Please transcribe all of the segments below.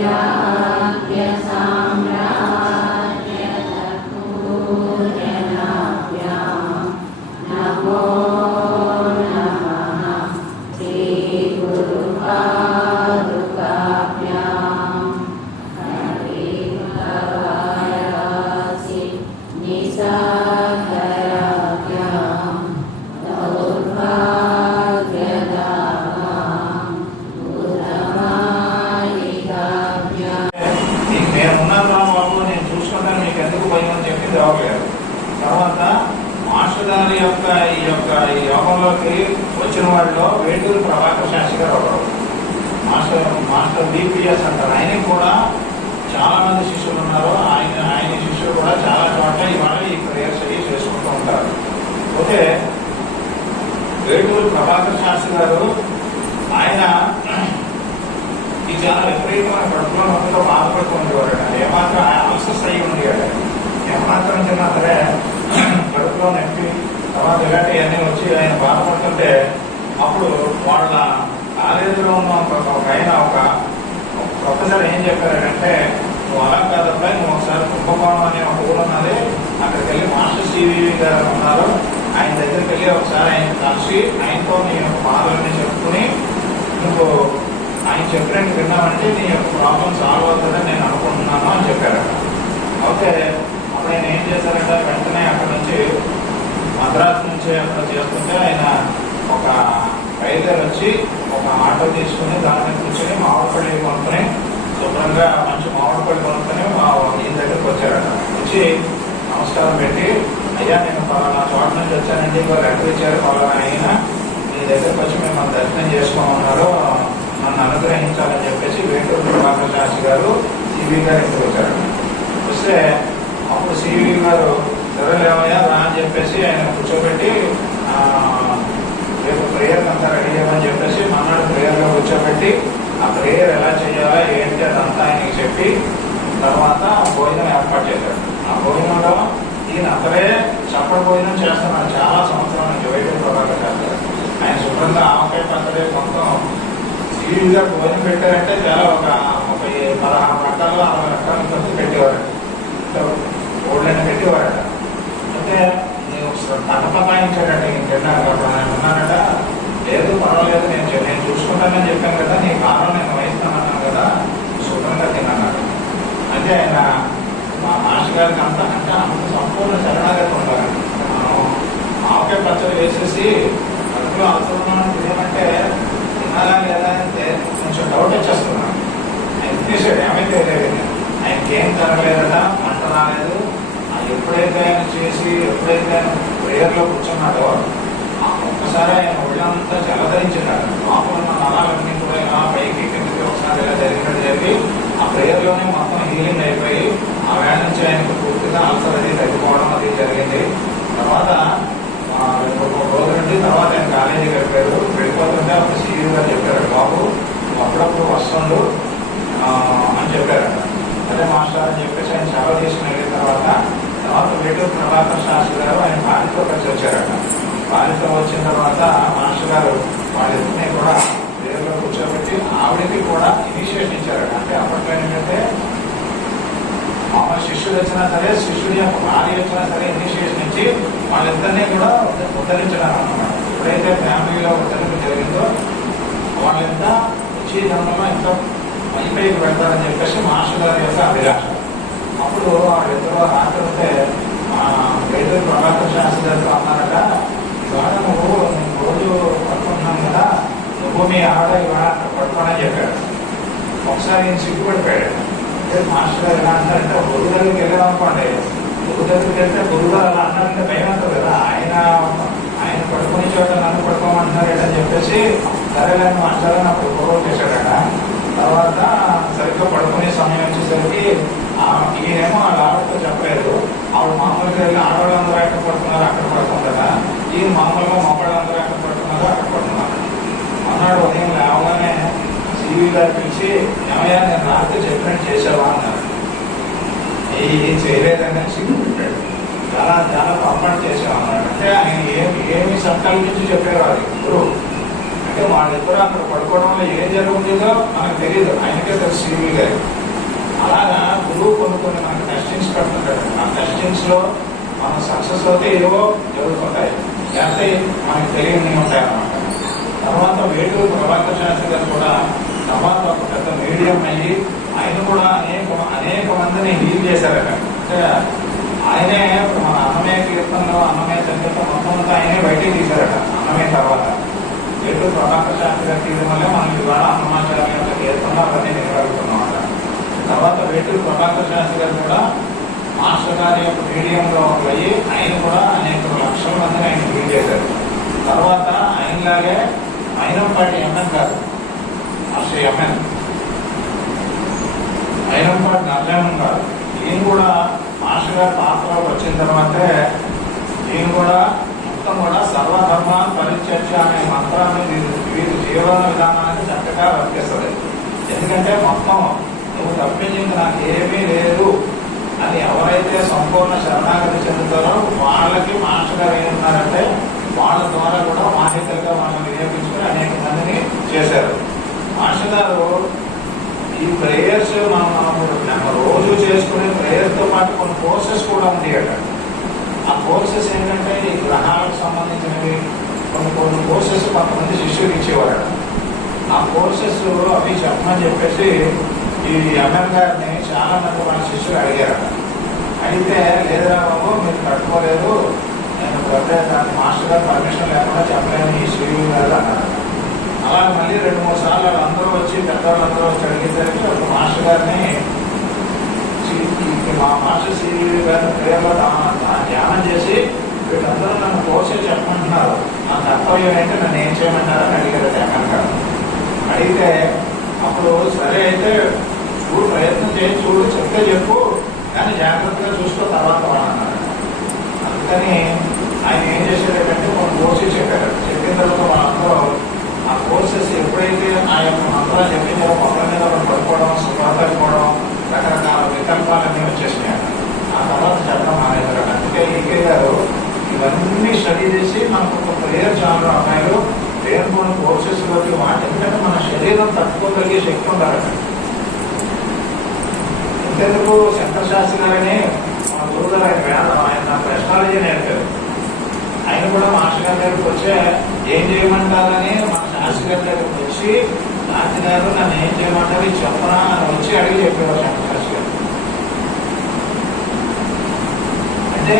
Yeah. Veturi Prabhakar Sastry గారు ఒకరు. Master master DPS అంటారు. ఆయన కూడా చాలా మంది శిష్యులు ఉన్నారు. ఆయన ఆయన శిష్యులు కూడా చాలా చోట్ల ఇవాళ ఈ ప్రేయర్స్ అవి చేసుకుంటూ ఉంటారు. ఓకే. వేటూరు ప్రభాకర్ శాస్త్రి గారు ఆయన ఈ చాలా విపరీతమైన కడుపులో నొప్పితో బాధపడుతూ ఉండేవాడు ఏమాత్రం ఆయన అల్సస్ అయి ఉండేవాడు. ఏమాత్రం తిన్నా సరే కడుపులో నొప్పి తర్వాత ఇలాంటివన్నీ వచ్చి ఆయన బాధపడుతుంటే అప్పుడు వాళ్ళ కాలేజీలో ఉన్న ఒక ఆయన ఒక ప్రొఫెసర్ ఏం చెప్పారంటే నువ్వు అలా కాదబ్బా నువ్వు ఒకసారి కుంభకోణం అనే ఒక ఊరు ఉన్నది. అక్కడికి వెళ్ళి మాస్టర్ సివివి గారు ఉన్నారు. ఆయన దగ్గరికి వెళ్ళి ఒకసారి ఆయన కలిసి ఆయనతో నీ యొక్క బాధలన్నీ చెప్పుకుని నువ్వు ఆయన చెప్పినట్టు విన్నామంటే నీ యొక్క ప్రాబ్లం సాల్వ్ అవుతుందని నేను అనుకుంటున్నాను అని చెప్పారు. ఓకే అప్పుడు ఆయన ఏం చేశారంటే వెంటనే అక్కడ నుంచి మద్రాసు నుంచి అక్కడ చేస్తుంటే ఆయన ఒక బయలుదేరి వచ్చి ఒక ఆటో తీసుకుని దాని మీద కూర్చొని మామిడిపల్లి కొనుక్కొని శుభ్రంగా మంచి మామిడిపల్లి కొనుక్కొని మా ఈయన దగ్గరికి వచ్చారట. వచ్చి నమస్కారం పెట్టి అయ్యా నేను నా చోట నుంచి వచ్చానండి ఇంకో లెటర్ ఇచ్చారు పలానా ఆయన నీ దగ్గరకు వచ్చి మేము దర్శనం చేసుకోమన్నారు. నన్ను అనుగ్రహించాలని చెప్పేసి వేటూరు ప్రభాకర్ శాస్త్రి గారు సివి గారు ఇంటికి వచ్చారు వస్తే అప్పుడు సివి గారు ఎవరలేమయ్యా రా అని చెప్పేసి ఆయన కూర్చోబెట్టి రేపు ప్రేయర్ అంతా రెడీ చేయమని చెప్పేసి మన్నాడు ప్రేయర్లో కూర్చోబెట్టి ఆ ప్రేయర్ ఎలా చేయాలా ఏంటి అదంతా ఆయనకి చెప్పి తర్వాత భోజనం ఏర్పాటు చేశాడు ఆ భోజనంలో ఈయన అక్కడే చప్పటి భోజనం చేస్తున్నాడు చాలా సంవత్సరాల నుంచి వైద్యం ప్రభాకర్ చేస్తారు ఆయన శుభ్రంగా ఆవకాయ పచ్చడి మొత్తం సీరియల్గా భోజనం పెట్టారంటే చాలా ఒక ఒక పదహారు గంటల్లో అరవై రకాల ఖర్చు పెట్టేవారు ఓళ్ళని పెట్టేవారట నేను తటపకాయించాడట ఇంక తిన్నాను ఉన్నానట లేదు పర్వాలేదు నేను నేను చూసుకుంటానని చెప్పాను కదా నీ కారణం నేను వహిస్తానన్నాను కదా శుభ్రంగా తిన్నాను అంటే ఆయన మా మాస్టర్ గారికి అంత అంటే అంత సంపూర్ణ శరణాగతి ఉంటారు మనం ఆకే పచ్చడి వేసేసి అందులో అవసరం తినేమంటే తినాలా లేదా అంటే కొంచెం డౌట్ వచ్చేస్తున్నాను ఆయన తీసాడు ఏమైతే తెలియదు ఆయనకి ఏం జరగలేదట మంట రాలేదు ఎప్పుడైతే ఆయన చేసి ఎప్పుడైతే ఆయన ప్రేయర్లో కూర్చున్నాడో ఆ ఒక్కసారి ఆయన ఒళ్ళంతా జలధరించినాడు లోపల ఉన్న నరాలన్నీ కూడా ఇలా పైకి కిందకి ఒకసారి ఇలా జరిగినట్టు జరిగి ఆ ప్రేయర్లోనే మొత్తం హీలింగ్ అయిపోయి ఆ వేళ నుంచి ఆయనకు పూర్తిగా అల్సర్ అది తగ్గిపోవడం అది జరిగింది. తర్వాత ఆ, ఒక రోజు నుండి తర్వాత ఆయన కాలేజీకి వెళ్ళిపోయారు. వెళ్ళిపోతుంటే అప్పుడు సీఈఓ గారు చెప్పారు బాబు నువ్వు అప్పుడప్పుడు వస్తుండు ఆ, అని చెప్పారట అదే మాస్టర్ అని చెప్పేసి ఆయన సెలవు తీసుకుని వెళ్ళిన తర్వాత తర్వాత వేటూరు ప్రభాకర్ శాస్త్రి గారు ఆయన భార్యతో కలిసి వచ్చారట భార్యతో వచ్చిన తర్వాత మాస్టర్ గారు వాళ్ళిద్దరిని కూడా దేవుల్లో కూర్చోబెట్టి ఆవిడకి కూడా ఇనిషియేషన్ ఇచ్చారట అంటే అప్పట్లో ఏంటంటే మామూలు శిష్యుడు వచ్చినా సరే శిష్యుడి యొక్క భార్య వచ్చినా సరే ఇనిషియేషన్ ఇచ్చి వాళ్ళిద్దరినీ కూడా ఉద్ధరించడం అన్నమాట ఎప్పుడైతే ఫ్యామిలీలో ఉద్ధరింపు జరిగిందో వాళ్ళంతా వచ్చే జన్మలో ఇంకా పైపైకి వెళ్తారని చెప్పేసి మాస్టర్ గారి యొక్క అభిలాష అప్పుడు వాళ్ళిద్దరూ రాకపోతే వేటూరు ప్రభాకర్ శాస్త్రి గారితో అన్నారట ఇవాళ నువ్వు నేను రోజు పడుకుంటున్నాను కదా నువ్వు మీ ఆవిడ ఇవాళ అక్కడ పడుకోనని చెప్పాడు ఒకసారి నేను సిగ్గుపడిపోయాడు అంటే మాస్టర్ గారు ఎలా అంటారంటే గురువు దగ్గరికి వెళ్ళాం అనుకోండి. గురువు దగ్గరికి వెళ్తే గురువు గారు అలా అన్నారంటే భయం అంటారు కదా. ఆయన ఆయన పడుకునే చోట నన్ను పడుకోమంటున్నారు అని చెప్పేసి సరేలేని మాస్టర్ గారు అప్పుడు గొడవ చేశాడట. తర్వాత సరిగ్గా పడుకునే సమయం వచ్చేసరికి ఈయనేమో వాళ్ళ ఆడతో చెప్పలేదు. ఆవిడ మామూలుగా వెళ్ళి ఆడవాళ్ళందరూ ఎక్కడ పడుతున్నారు అక్కడ పడుతుందట ఈయన మామూలుగా అందరూ ఎక్కడ పడుతున్నారు అక్కడ పడుతున్నారు అన్నాడు ఉదయం లేవగానే సివి గారు పిలిచి ఏమయ్యా నేను నాకు చెప్పినట్టు చేసావా? అన్నారు. ఏం చేయలేదని సిగ్గుపెట్టాడు చాలా చాలా పొరపాటు చేసావు అన్నాడు. అంటే ఆయన ఏమి ఏమి సంకల్పించి చెప్పారు అది. అంటే వాళ్ళిద్దరూ అక్కడ పడుకోవడం వల్ల ఏం జరుగుతుందో మనకు తెలియదు ఆయనకే తెలుసు సివి గారు. అలాగా గురువు కొన్ని కొన్ని మనకి టెస్టింగ్స్ పెడుతుంటాడు. ఆ టెస్టింగ్స్లో మనం సక్సెస్ అయితే ఏవో జరుగుతుంటాయి. లేకపోతే మనకి తెలియని ఉంటాయి అన్నమాట తర్వాత వేటూరు ప్రభాకర్ శాస్త్రి గారు కూడా తర్వాత ఒక పెద్ద మీడియం అయ్యి ఆయన కూడా అనేక అనేక మందిని హీల్ చేశారట. అంటే ఆయనే మన అన్నమయ్య కీర్తనలో అన్నమయ్య సంగీతం మొత్తం అంతా ఆయనే బయటికి తీశారట అన్నమయ్య తర్వాత. ఎటు ప్రభాకర్ శాస్త్రి గారు తీయడం వల్లే మనం ఇవాళ అన్నమాచార్య యొక్క కీర్తనలో అవన్నీ నిలబడుతున్నాం తర్వాత వేటూరు ప్రభాకర్ శాస్త్రి గారు కూడా మాస్టర్ గారి యొక్క మీడియంలో అయ్యి ఆయన కూడా అనేక లక్షల మందిని ఆయన హీల్ చేశారు. తర్వాత ఆయనలాగే అయినంపాటి ఎన్నం కాదు ఆశ్రయమైన ఎంఎన్ అయినంపాటి నరసింహన్ కాదు. ఈయన కూడా మాస్టర్ గారి పాత్రలోకి వచ్చిన తర్వాతే నేను కూడా మొత్తం కూడా సర్వధర్మ పరిచర్చ అనే మంత్రాన్ని వీరి వీరి జీవన విధానాన్ని చక్కగా వర్తిస్తుంది ఎందుకంటే మొత్తం నువ్వు తప్పించింది నాకు ఏమీ లేదు అని ఎవరైతే సంపూర్ణ శరణాగతి చెందుతారో వాళ్ళకి మాస్టర్ గారు ఏమన్నారంటే వాళ్ళ ద్వారా కూడా మాహితలుగా మనం వినియోగించుకుని అనేక మందిని చేశారు. అంటారు ఈ ప్రేయర్స్ మనం మనం రోజు చేసుకునే ప్రేయర్తో పాటు కొన్ని కోర్సెస్ కూడా ఉండేట ఆ కోర్సెస్ ఏంటంటే ఈ గ్రహాలకు సంబంధించినవి కొన్ని కొన్ని కోర్సెస్ కొంతమంది శిష్యులు ఇచ్చేవారు ఆ కోర్సెస్ అవి చెప్పమని చెప్పేసి ఈ ఎంఎం గారిని చాలా మంది మన శిష్యులు అడిగారు అయితే లేదురా బాబు మీరు కట్టుకోలేదు నేను పెద్ద దాని మాస్టర్ గారు పర్మిషన్ లేకుండా చెప్పలేను ఈ శ్రీవి గారు అన్నారు. అలా మళ్ళీ రెండు మూడు సార్లు వాళ్ళందరూ వచ్చి పెద్దవాళ్ళందరూ వచ్చి అడిగేసరికి ఒక మాస్టర్ గారిని మా మాస్టర్ శ్రీవి గారిని ప్రేమలో ధ్యానం చేసి వీళ్ళందరూ నన్ను కోసే చెప్పమంటున్నారు. నా కర్తవ్యం ఏంటి? నన్ను ఏం చేయమంటారని అడిగారు జగన్ గారు అడిగితే అప్పుడు సరే అయితే చూడు ప్రయత్నం చేయి చూడు చెప్తే చెప్పు. కానీ జాగ్రత్తగా చూసుకో తర్వాత అన్నారు అందుకని ఆయన ఏం చేశారంటే మనం కోసి చెప్పారు. చెప్పిన తర్వాత ఆ కోర్సెస్ ఎప్పుడైతే ఆ యొక్క మంత్రాలు చెప్పిందో మొక్కల మీద మనం పడుకోవడం శుభ్రపడిపోవడం రకరకాల వికల్పాలన్నీ వచ్చేసినాయి ఆ తర్వాత చెప్పడం మానేశారు అందుకే ఈకే గారు ఇవన్నీ స్టడీ చేసి మనకు ఒక ప్రేయర్ చాలా అమ్మాయిలు ప్రేయర్ కొన్ని కోర్సెస్లోకి వాటి ఎందుకంటే మన శరీరం తట్టుకోగలిగే శక్తి ఉండాలి ఇంతెందుకు శంకర్ శాస్త్రి గారని మా గురుగారు ఆయన ప్రశ్నాలజీ నేర్పారు ఆయన కూడా మాస్టర్ గారి దగ్గరికి వచ్చే ఏం చేయమంటారని మా శాస్త్రి గారి దగ్గరికి వచ్చి శాస్త్రి గారు నన్ను ఏం చేయమంటారు? ఇది అని వచ్చి అడిగి చెప్పేవారు శంకర గారు. అంటే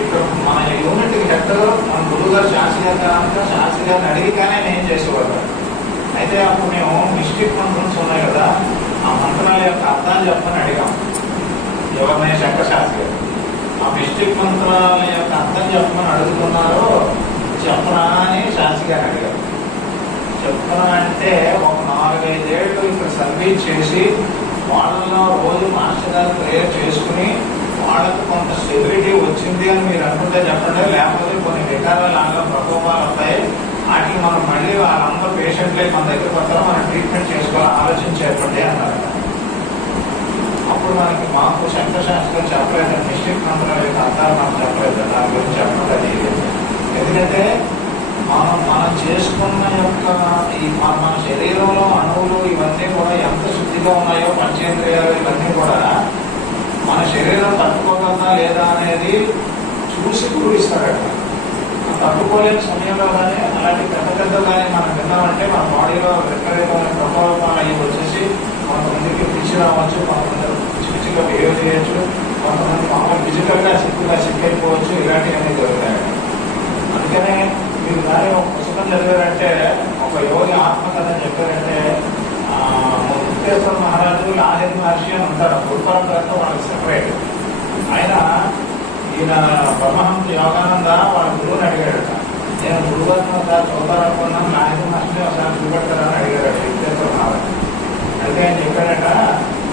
ఇప్పుడు మన యూనిట్ హెడ్ మన గురువు గారు శాస్త్రి గారు కనుక శాస్త్రి గారిని అడిగి కానీ నేను చేసేవాడు. అయితే అప్పుడు మేము మిస్టేక్ మంత్రమ్స్ ఉన్నాయి కదా ఆ మంత్రాల యొక్క అర్థాలు చెప్పని అడిగాం. ఎవరినైనా శంకర శాస్త్రి గారు. ఆ మిస్టిక్ మంత్రాల యొక్క అర్థం చెప్పమని అడుగుతున్నారో చెప్పనా అని శాస్త్రి గారు అడిగారు చెప్తున్నానంటే అంటే ఒక నాలుగైదేళ్ళు ఇక్కడ సర్వీస్ చేసి వాళ్ళలో రోజు మాస్టర్ గారు ప్రేయర్ చేసుకుని వాళ్ళకు కొంత స్టెబిలిటీ వచ్చింది అని మీరు అనుకుంటే చెప్పండి. లేకపోతే కొన్ని వికారాలు లాగా ప్రభావాలు వస్తాయి. వాటికి మనం మళ్ళీ వాళ్ళందరూ పేషెంట్లే మన దగ్గర వస్తారు మనం ట్రీట్మెంట్ చేసుకోవాలి ఆలోచన చెప్పండి అన్నారు. అప్పుడు మనకి మాకు శంకరశాస్త్రం చెప్పలేదు. డిస్ట్రిక్ట్ మంత్రాలు యొక్క అర్థాలు మనం చెప్పలేదు. దాని గురించి చెప్పండి. ఎందుకంటే మనం మనం చేసుకున్న యొక్క ఈ మన శరీరంలో అణువులు ఇవన్నీ కూడా ఎంత శుద్ధిగా ఉన్నాయో పంచేంద్రియాలు ఇవన్నీ కూడా మన శరీరం తట్టుకోగలదా లేదా అనేది చూసి పూరిస్తాడట తట్టుకోలేని సమయంలో కానీ అలాంటి పెద్ద పెద్ద కానీ మనం విన్నామంటే మన బాడీలో విపరీతమైన ప్రభావం అయ్యి వచ్చేసి కొంతమందికి పిచ్చి రావచ్చు కొంతమంది పిచ్చి పిచ్చిగా బిహేవ్ చేయొచ్చు కొంతమంది మామూలు ఫిజికల్గా గా సిక్కుగా అయిపోవచ్చు ఇలాంటివన్నీ జరుగుతాయి. దాని ఒక పుస్తకం చదివారంటే ఒక యోగి ఆత్మకథ చెప్పారంటే ముక్తేశ్వర మహారాజు లాహిర్ మహర్షి అని ఉంటారు. గురుపరంపరతో వాళ్ళకి సెపరేట్ ఆయన ఈయన బ్రహ్మహంస యోగానంద వాళ్ళ గురువుని అడిగాడట నేను గురువర్మ ఒకసారి చూద్దామనుకున్నాను లాహిర్ మహర్షిని ఒకసారి చూపెడతారని అడిగాడట ముక్తేశ్వర మహారాజు. అయితే ఆయన చెప్పాడట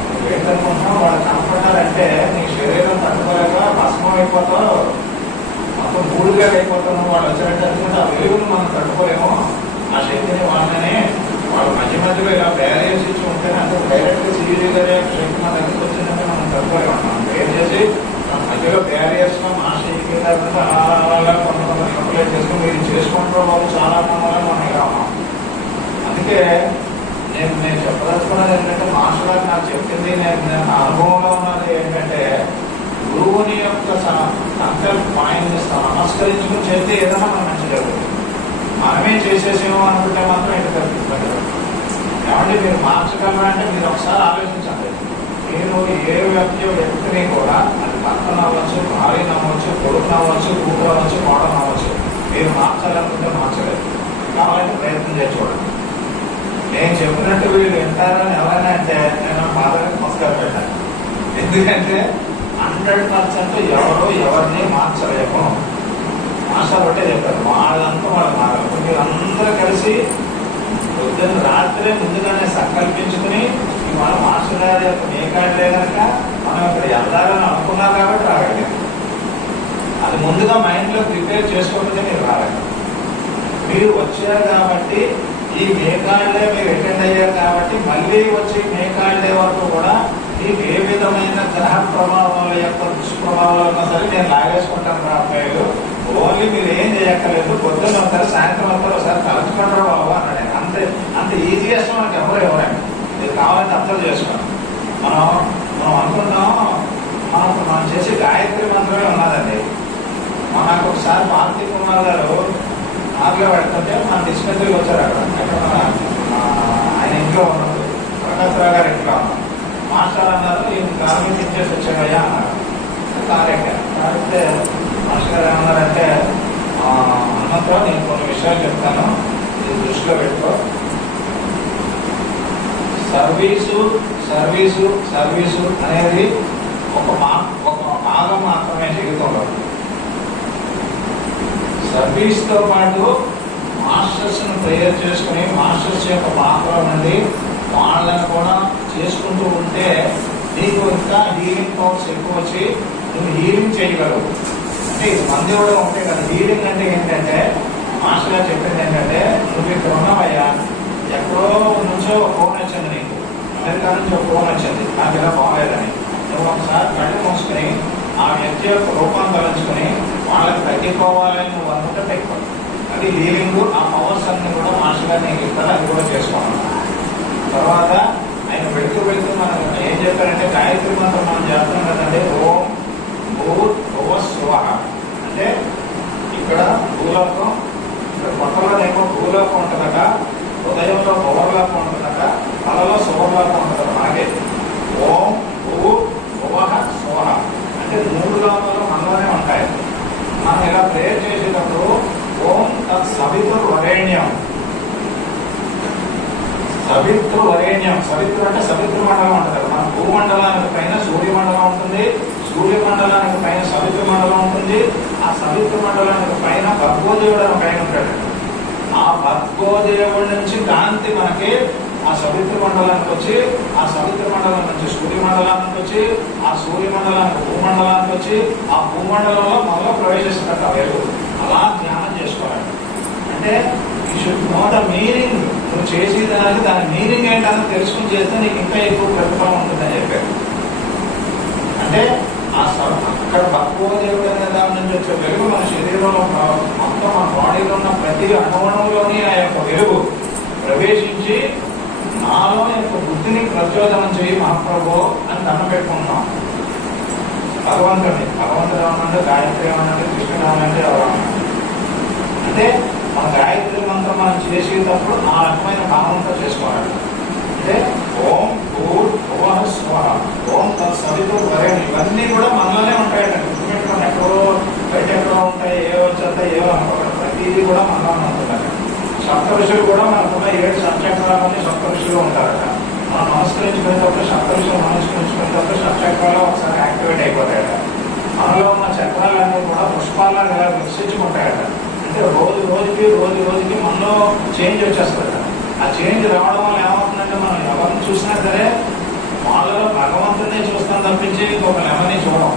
"నువ్వు ఏంటనుకుంటున్నావు వాళ్ళు కనపడాలంటే నీ శరీరం తట్టుకోలేక భస్మం అయిపోతావు కూల్గా బూడిగా అయిపోతున్నాం వాళ్ళు వచ్చినట్టు అనుకుంటే ఆ వెలుగును మనం తట్టుకోలేము ఆ శక్తిని వాళ్ళని వాళ్ళ మధ్య మధ్యలో ఇలా బ్యారేజ్ ఇచ్చి ఉంటేనే అంటే డైరెక్ట్ సివిజీ గారి యొక్క శక్తి మన దగ్గరికి వచ్చిందంటే మనం తట్టుకోలేము మనం వేరు చేసి మన మధ్యలో బ్యారియర్స్లో మా శక్తి అలా అలా కొంత కొంత కంప్లైంట్ చేసుకుని మీరు చేసుకుంటారు బాబు చాలా మమ్మల్ని మనం ఇలా ఉన్నాం అందుకే నేను నేను చెప్పదలుచుకున్నది ఏంటంటే మాస్టర్ గారు నాకు చెప్పింది నేను నేను నా అనుభవంలో ఉన్నది ఏంటంటే గురువుని యొక్క సంకల్ప ఆయన్ని నమస్కరించుకుని చేస్తే ఏదైనా మనం మంచి జరుగుతుంది మనమే చేసేసేమో అనుకుంటే మాత్రం ఎటు కల్పిస్తుంది మీరు మార్చగలరా అంటే మీరు ఒకసారి ఆలోచించండి. నేను ఏ వ్యక్తి వ్యక్తిని కూడా అది భర్త అవ్వచ్చు భార్య అవ్వచ్చు కొడుకు అవ్వచ్చు కూతురు అవ్వచ్చు కోడలు అవ్వచ్చు మీరు మార్చాలనుకుంటే మార్చలేదు. కావాలంటే ప్రయత్నం చేసి చూడండి. నేను చెప్పినట్టు వీళ్ళు వింటారని ఎవరైనా అంటే నేను బాధగా నమస్కారం పెట్టాను. ఎందుకంటే హండ్రెడ్ పర్సెంట్ ఎవరు ఎవరిని మార్చలేము. మాస్టర్ ఒకటే చెప్పారు. వాళ్ళంతా వాళ్ళు మారాలి మీరు కలిసి పొద్దున్న రాత్రే ముందుగానే సంకల్పించుకుని మన మాస్టర్ గారి యొక్క మేకాడలే కనుక మనం ఇక్కడ వెళ్ళాలని అనుకున్నారు కాబట్టి రాగలిగాం. అది ముందుగా మైండ్లో ప్రిపేర్ చేసుకోకపోతే మీరు రాలేదు మీరు వచ్చారు కాబట్టి ఈ మేకాళ్ళే మీరు అటెండ్ అయ్యారు కాబట్టి మళ్ళీ వచ్చి మేకాళ్ళే వరకు కూడా మీకు ఏ విధమైన గ్రహ ప్రభావాల యొక్క దుష్ప్రభావాలు ఉన్నా సరే నేను లాగేసుకుంటాను రా అబ్బాయిలు. ఓన్లీ మీరు ఏం చేయక్కర్లేదు పొద్దున్న వస్తారు సాయంత్రం వస్తారు ఒకసారి తలుచుకుంటారు బాబు అన్నాడు అంత అంతే అంత ఈజీయెస్ట్ మనకి ఎవరు ఎవరండి? ఇది కావాలంటే అర్థం చేసుకోండి. మనం మనం అనుకుంటాం మనం మనం చేసే గాయత్రి మంత్రమే ఉన్నదండి. మనకు ఒకసారి పార్తీ కుమార్ గారు ఆర్లో పెడుతుంటే మన డిస్పెన్సరీకి వచ్చారు అక్కడ. అక్కడ ఆయన ఇంట్లో ఉన్నాడు ప్రకాశ్రావు గారు ఇంట్లో ఉన్నారు. మాస్టర్ అన్నారు ఈయన కారు మీద ఇచ్చేసి వచ్చామయ్యా అన్నారు. కారు ఎక్కారు. కారు మాస్టర్ గారు ఏమన్నారంటే హనుమంతరావు నేను కొన్ని విషయాలు చెప్తాను. ఇది దృష్టిలో పెట్టుకో. సర్వీసు సర్వీసు సర్వీసు అనేది ఒక మా ఒక భాగం మాత్రమే జీవితంలో. సర్వీస్తో పాటు మాస్టర్స్ను ప్రేయర్ చేసుకుని మాస్టర్స్ యొక్క పాత్ర నుండి వాళ్ళని కూడా చేసుకుంటూ ఉంటే నీకు ఇంకా హీలింగ్ పవర్స్ ఎక్కువ వచ్చి నువ్వు హీలింగ్ చేయగలవు. అంటే మంది కూడా ఉంటాయి కదా. లీడింగ్ అంటే ఏంటంటే మాస్టర్ గారు చెప్పింది ఏంటంటే నువ్వు ఇక్కడ ఉన్నావయ్యా ఎక్కడో నుంచో ఫోన్ వచ్చింది నీకు. అమెరికా నుంచి ఒక ఫోన్ వచ్చింది. నాకు ఇలా బాగలేదని. నువ్వు ఒకసారి కళ్ళు మూసుకుని ఆ వ్యక్తి యొక్క రూపం తలంచుకుని వాళ్ళకి తగ్గిపోవాలని నువ్వు అనుకుంటే తగ్గిపో అది లీవింగ్ ఆ పవర్స్ అన్ని కూడా మాస్టర్ గారు నీకు ఇస్తారు అది కూడా చేసుకోవాలి. తర్వాత ఆయన వెళుతూ వెళుతూ మనం ఏం చెప్పారంటే గాయత్రి మంత్రం మనం చేస్తాం కదండి ఓం భూ భువ స్వహ అంటే ఇక్కడ భూలోకం ఇక్కడ కొత్తలోనేమో భూలోకం ఉంటుందట హృదయంలో భువర్లోకం ఉంటుందట తలలో శుభలోకం ఉంటుందట మనకే. ఓం భూ భువ సోహ. అంటే మూడు లోకాలు మనలోనే ఉంటాయి. మనం ఇలా ప్రేయర్ చేసేటప్పుడు ఓం తత్ సవితుర్ వరేణ్యం. సవిత్రు వరేణ్యం. సవిత్రు అంటే సవిత్రు మండలం ఉంటుంది మన భూమండలానికి పైన సూర్యమండలం ఉంటుంది సూర్యమండలానికి పైన సవిత్రు మండలం ఉంటుంది ఆ సవిత్రు మండలానికి పైన భర్గోదేవుడు అని పైన ఉంటాడు. ఆ భర్గోదేవుడి నుంచి కాంతి మనకి ఆ సవిత్ర మండలానికి వచ్చి ఆ సవిత్ర మండలం నుంచి సూర్యమండలానికి వచ్చి ఆ సూర్యమండలానికి భూమండలానికి వచ్చి ఆ భూమండలంలో మనలో ప్రవేశిస్తున్నట్టు ఆ వెలుగు అలా ధ్యానం చేసుకోవాలి. అంటే ఈ షుడ్ నో ద మీనింగ్ నువ్వు చేసేదానికి దాని మీనింగ్ ఏంటని తెలుసుకుని చేస్తే నీకు ఇంకా ఎక్కువ ప్రతిఫలం ఉంటుందని చెప్పారు. అంటే ఆ స- అక్కడ భగవదేవుడు దాని నుంచి వచ్చే వెలుగు మన శరీరంలో మొత్తం మన బాడీలో ఉన్న ప్రతి అణువణువులోని ఆ యొక్క వెలుగు ప్రవేశించి నాలో యొక్క బుద్ధిని ప్రచోదనం చేయి మహాప్రభు అని దండం పెట్టుకుంటున్నాం. భగవంతుడిని భగవంతుడు ఏమన్నాడు? గాయత్రి అనంటే కృష్ణుడు ఏమన్నాడు? అంటే మన గాయత్రి మంత్రం మనం చేసేటప్పుడు ఆ రకమైన భావంతో చేసుకోవాలి. అంటే ఓం భూర్ ఓం తత్ సవితు వరేణి ఇవన్నీ కూడా మనలోనే ఉంటాయండి గుర్తుపెట్టుకోండి ఎక్కడో బయట ఎక్కడో ఉంటాయి ఏ వచ్చేస్తాయి ఏవో అనుకోకండి ప్రతిదీ కూడా మనలోనే ఉంటుందండి సప్త ఋషులు కూడా మనకున్న ఏడు సత్యక్రాలని సప్త ఋషులు ఉంటారట మనం నమస్కరించుకునేటప్పుడు సప్త ఋషులు నమస్కరించుకునేటప్పుడు సత్యక్రాలు ఒకసారి యాక్టివేట్ అయిపోతాయట మనలో ఉన్న చక్రాలన్నీ కూడా పుష్పాలను ఇలా వికసించుకుంటాయట అంటే రోజు రోజుకి రోజు రోజుకి మనలో చేంజ్ వచ్చేస్తుంది. ఆ చేంజ్ రావడం వల్ల ఏమవుతుందంటే మనం ఎవరిని చూసినా సరే వాళ్ళలో భగవంతునే చూస్తాం తప్పించి ఒక లెమని చూడం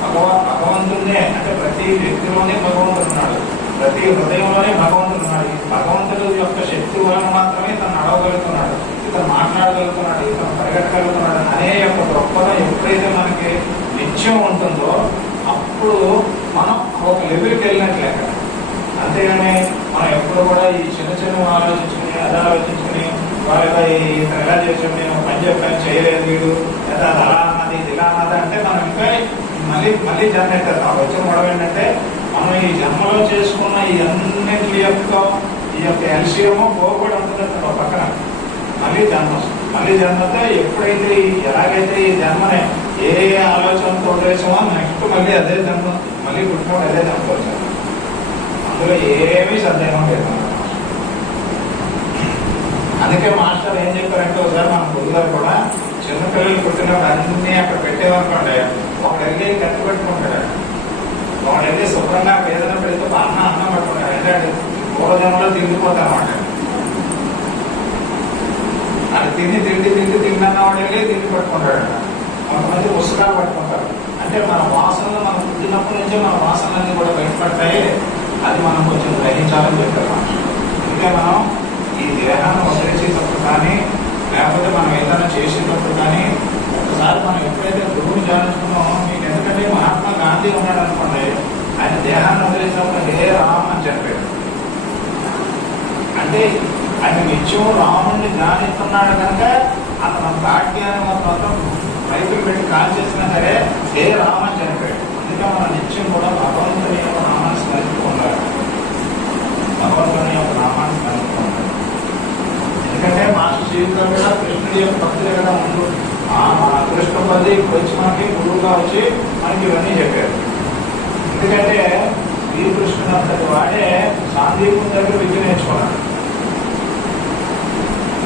భగవ భగవంతుడినే అంటే ప్రతి వ్యక్తిలోనే భగవంతుడు ఉన్నాడు ప్రతి హృదయంలోనే భగవంతుడు ఉన్నాడు భగవంతుడు యొక్క శక్తి వలన మాత్రమే తను నడవగలుగుతున్నాడు ఇతను మాట్లాడగలుగుతున్నాడు ఇతను పరిగెట్టగలుగుతున్నాడు అనే యొక్క గొప్పగా ఎప్పుడైతే మనకి నిత్యం ఉంటుందో అప్పుడు మనం ఒక లెవెల్కి వెళ్ళినట్లే లెక్క అంతేగాని మనం ఎప్పుడు కూడా ఈ చిన్న చిన్న ఆలోచించుకుని అది ఆలోచించుకుని వాళ్ళ ఇతను ఎలా చేసాడు నేను పని చెప్పాను చేయలేదు వీడు. లేదా అది అలా అన్నది ఇలా అన్నది అంటే మనం ఇంకా మళ్ళీ మళ్ళీ జన్మ ఎత్తేస్తాం వచ్చిన గొడవ ఏంటంటే మనం ఈ జన్మలో చేసుకున్న ఈ అన్నింటి యొక్క ఈ యొక్క ఎల్సియము పోకూడదు ఉంటుంది ఒక పక్కన. మళ్ళీ జన్మ మళ్ళీ జన్మతో ఎప్పుడైతే ఎలాగైతే ఈ జన్మనే ఏ ఆలోచనతో వేసామో నెక్స్ట్ మళ్ళీ అదే జన్మ మళ్ళీ పుట్టినప్పుడు అదే జన్మ వచ్చాము అందులో ఏమీ సందేహం లేదు. అందుకే మాస్టర్ ఏం చెప్పారంటే ఒకసారి మన గురుగారు కూడా చిన్నపిల్లలు పుట్టినప్పుడు అన్ని అక్కడ పెట్టేవనుకోండి ఒకడు వెళ్ళి కత్తి పెట్టుకుంటాడు ఒకడు వెళ్ళి శుభ్రంగా ఏదైనా పెడితే అన్న అన్నం పెట్టుకుంటాడు ఏంటంటే పూర్వజనంలో తిరిగిపోతారు అది తిని తిండి తిండి తిండి వాడు వెళ్ళి తిండి పట్టుకుంటాడు కొంతమంది పుస్తకాలు పట్టుకుంటారు. అంటే మన వాసనలు మనం పుట్టినప్పటి నుంచే మన వాసనలన్నీ కూడా బయటపడతాయి. అది మనం కొంచెం గ్రహించాలని చెప్పారు మనుషులు మనం ఈ దేహాన్ని వదిలేసేటప్పుడు కానీ లేకపోతే మనం ఏదైనా చేసేటప్పుడు కానీ ఒకసారి మనం ఎప్పుడైతే గురువుని ధ్యానించుకున్నామో మీకు ఎందుకంటే మహాత్మా గాంధీ ఉన్నాడు అనుకోండి ఆయన దేహాన్ని వదిలేసినప్పుడు హే రామ్ అని చెప్పాడు. అంటే ఆయన నిత్యం రాముడిని ధ్యానిస్తున్నాడు కనుక అతను కాట్యాన్ని మొత్తం రైతులు పెట్టి కాల్ చేసినా సరే హే రామ్ అని చెప్పాడు. అందుకే మన నిత్యం కూడా భగవంతుని యొక్క నామాన్ని స్మరిస్తూ ఉండాలి. భగవంతుని యొక్క నామాన్ని స్మరిస్తూ ఎందుకంటే మాస్టర్ జీవితం కూడా కృష్ణుడి యొక్క భక్తులు కదా ముందు. ఆ కృష్ణ పది వచ్చి మనకి గురువుగా వచ్చి మనకి ఇవన్నీ చెప్పారు. ఎందుకంటే శ్రీకృష్ణుడు అంతటి వాడే సాందీపం దగ్గర విద్య నేర్చుకున్నాడు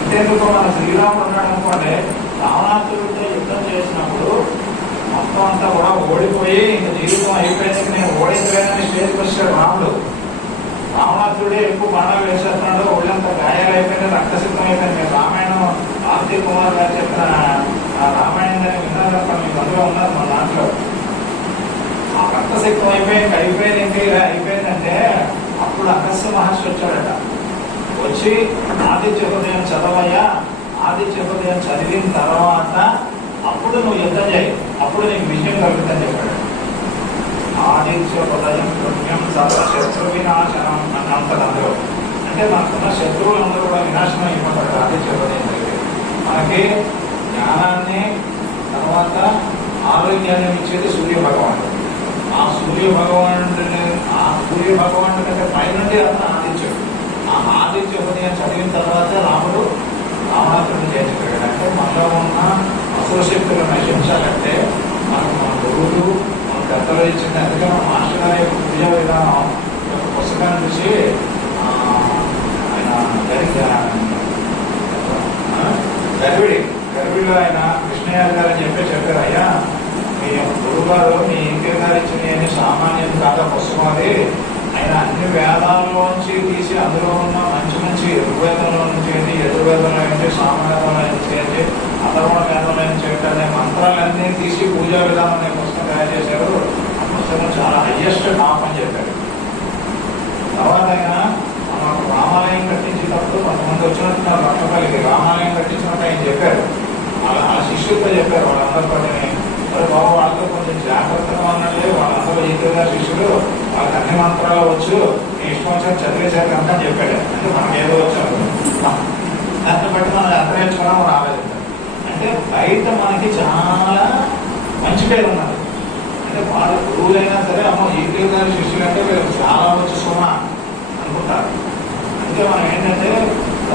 ఇంతేందుకు మన శ్రీరాముడు ఉన్నాడు అనుకోండి రావణాసురుడితో యుద్ధం చేసినప్పుడు మొత్తం అంతా కూడా ఓడిపోయి ఇంక జీవితం అయిపోయింది నేను ఓడిపోయానని స్టేజ్కి వచ్చాడు రాముడు. రావణాసురుడే ఎక్కువ బాణాలు వేసేస్తున్నాడు. ఒళ్ళంతా గాయాలు అయిపోయినాయి రక్తసిద్ధం అయిపోయింది మీరు రామాయణం ఆర్తి కుమార్ గారు చెప్పిన రామాయణం అని విన్నారు? తప్ప మీ అందులో ఉన్నారు మా దాంట్లో. ఆ రక్తసిద్ధం అయిపోయింది అయిపోయింది ఏంటి ఇలా అయిపోయిందంటే అప్పుడు అగస్య మహర్షి వచ్చాడట. వచ్చి ఆదిత్య హృదయం చదవయ్యా. ఆదిత్య హృదయం చదివిన తర్వాత అప్పుడు నువ్వు యుద్ధం చేయి. అప్పుడు నీకు విజయం కలుగుతుందని చెప్పాడు. ఆదిత్య హృదయం కృత్యం వినాశనం అని అంటారు అంటే మనకున్న శత్రువులందరూ కూడా వినాశనం అయిపోతారు ఆదిత్య చెప్పలేదు మనకి జ్ఞానాన్ని తర్వాత ఆరోగ్యాన్ని ఇచ్చేది సూర్య భగవానుడు ఆ సూర్య భగవానుడిని ఆ సూర్య భగవానుడి కంటే పైనుండి అతను ఆదిత్యుడు. ఆ ఆదిత్య ఉదయం చదివిన తర్వాత రాముడు రావణాసురుడు చేర్చుకోయాడు అంటే మనలో ఉన్న అసుర శక్తులను నశించాలంటే మనకు మన గురువులు గతంలో ఇచ్చిన అందుకే మాస్టర్ గారి యొక్క విధానం పుస్తకాన్ని చూసి ఆయన గర్భిడి గర్భిడిలో ఆయన కృష్ణయ్య గారు అని చెప్పి చెప్పారు అయ్యా మీ గురుగారు మీ ఇంకే గారు ఇచ్చిన సామాన్యం కాదా పుస్తకం అది ఆయన అన్ని వేదాల్లోంచి తీసి అందులో ఉన్న మంచి మంచి ఋగ్వేదంలో నుంచి ఎదుర్వేదంలో యజుర్వేదంలో ఏంటి సామవేదంలో నుంచి ఏంటి అధర్వ వేదంలో మంత్రాలన్నీ తీసి పూజా విధానం అనే పుస్తకం తయారు చేశారు ఆ పుస్తకం చాలా హయ్యెస్ట్ టాప్ అని చెప్పారు తర్వాత ఆయన మనం రామాలయం కట్టించేటప్పుడు కొంతమంది వచ్చినట్టున్నారు రక్తపల్లికి రామాలయం కట్టించినట్టు ఆయన చెప్పారు. అలా ఆ శిష్యులతో చెప్పారు వాళ్ళందరితో మరి బాబు వాళ్ళతో కొంచెం జాగ్రత్తగా ఉన్నట్లే వాళ్ళందరూ ఈక్వల్గా శిష్యులు వాళ్ళకి అన్ని మంత్రాలు వచ్చు ఇష్టం వచ్చిన చదివేశారు కనుక అని చెప్పాడు. అంటే మనకి ఏదో వచ్చారు దాన్ని బట్టి మనం ఎంత నేర్చుకున్నామో రాలేదు. అంటే బయట మనకి చాలా మంచి పేరు ఉన్నారు అంటే వాళ్ళ గురువులైనా సరే అమ్మ ఈకే గారి శిష్యులు అంటే చాలా వచ్చి సుమ అనుకుంటారు. అంటే మనం ఏంటంటే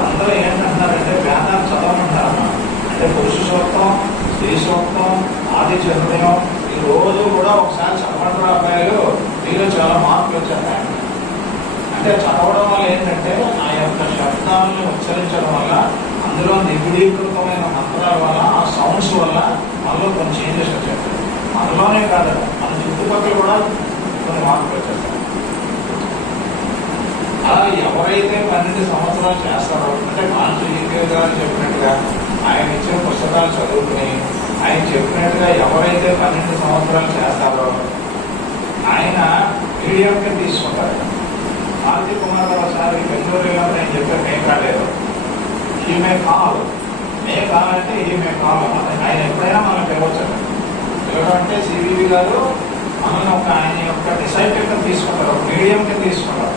అందరూ ఏంటంటున్నారంటే వేదాలు చదవమంటారు అన్నమాట. అంటే పురుష సూక్తం స్త్రీ సూక్తం ఆది చంద్రయం ఈ రోజు కూడా ఒకసారి చదవండి అబ్బాయిలు మీలో చాలా మార్పులు వచ్చాయి అంటే చదవడం వల్ల ఏంటంటే ఆ యొక్క శబ్దాలను ఉచ్చరించడం వల్ల అందులో నిగుడీకృతమైన మంత్రాల వల్ల ఆ సౌండ్స్ వల్ల మనలో కొన్ని చేంజెస్ వచ్చాయి. మనలోనే కాదు మన చుట్టుపక్కల కూడా కొన్ని మార్పులు వచ్చేస్తాయి అలా ఎవరైతే పన్నెండు సంవత్సరాలు చేస్తారో అంటే మానసు ఈకే గారు చెప్పినట్టుగా ఆయన ఇచ్చిన పుస్తకాలు చదువుకుని ఆయన చెప్పినట్టుగా ఎవరైతే పన్నెండు సంవత్సరాలు చేస్తారో ఆయన మీడియం తీసుకుంటారు. ఆర్తి కుమార్ గారు ఒకసారి బెంగళూరు వెళ్ళినప్పుడు నేను చెప్పాను మే కాలేదు ఈమె కాల్ మే కావాలంటే ఈమె కాల్ ఆయన ఎప్పుడైనా మనం పిలవచ్చు పిలవడం అంటే సివివి గారు మనల్ని ఒక ఆయన యొక్క డిసైడ్ కింద తీసుకుంటారు. ఒక మీడియం కింద తీసుకుంటారు.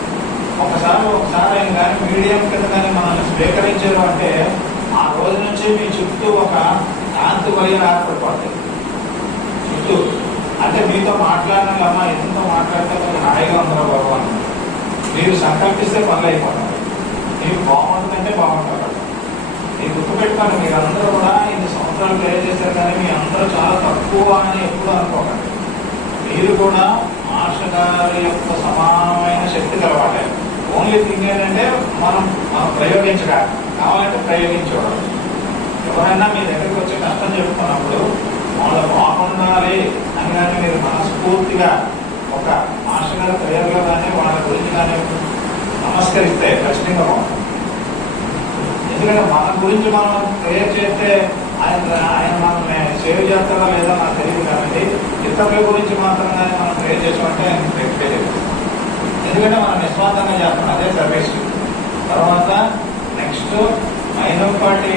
ఒకసారి ఒకసారి ఆయన కానీ మీడియం కింద కానీ మనల్ని స్వీకరించారు అంటే ఆ రోజు నుంచి మీ చుట్టూ ఒక కాంతి వలయం ఏర్పడిపోతుంది చుట్టూ. అంటే మీతో మాట్లాడిన అమ్మా ఎంతో మాట్లాడితే కొంచెం హాయిగా ఉందా భగవాన్ మీరు సంకల్పిస్తే పనులు అయిపోతారు మీరు బాగుంటుందంటే బాగుంటారు మీరు గుర్తుపెట్టుకోండి మీరు అందరూ కూడా ఇన్ని సంవత్సరాలు ప్లే చేశారు కానీ మీ అందరూ చాలా తక్కువ అని ఎప్పుడు అనుకోకండి. మీరు కూడా మాస్టర్ గారి యొక్క సమానమైన శక్తి కలవాలి ఓన్లీ థింగ్ ఏంటంటే మనం మనం ప్రయోగించడానికి కావాలంటే ప్రయోగించడం ఎవరైనా మీ దగ్గరికి వచ్చి కష్టం చెప్పుకున్నప్పుడు వాళ్ళు బాగుండాలి అని కానీ మీరు మనస్ఫూర్తిగా ఒక మాస్టర్ గారి ప్రేయర్లో కానీ వాళ్ళ గురించి కానీ నమస్కరిస్తే ఖచ్చితంగా బాగుంటుంది. ఎందుకంటే మన గురించి మనం ప్రేయర్ చేస్తే ఆయన ఆయన మనల్ని సేవ్ చేస్తారా లేదా నాకు తెలియదు కాబట్టి ఇతరుల గురించి మాత్రం కానీ మనం ప్రేయర్ చేసామంటే ఆయన ఎందుకంటే మనం నిస్వార్థంగా చేస్తాం అదే సర్వీస్ తర్వాత నెక్స్ట్ మైనంపాటి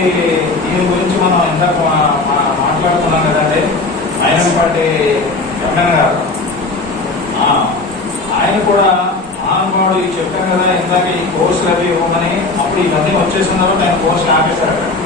దీని గురించి మనం ఇందాక మాట్లాడుకున్నాం మా- మాట్లాడుతున్నాం కదండి. మైనంపాటి గారు. ఆయన కూడా మహానుభావుడు చెప్పాను కదా ఇందాక ఈ కోర్సులు అవి ఇవ్వమని అప్పుడు ఇవన్నీ వచ్చేసిన తర్వాత ఆయన కోర్సులు ఆపేశారు అక్కడ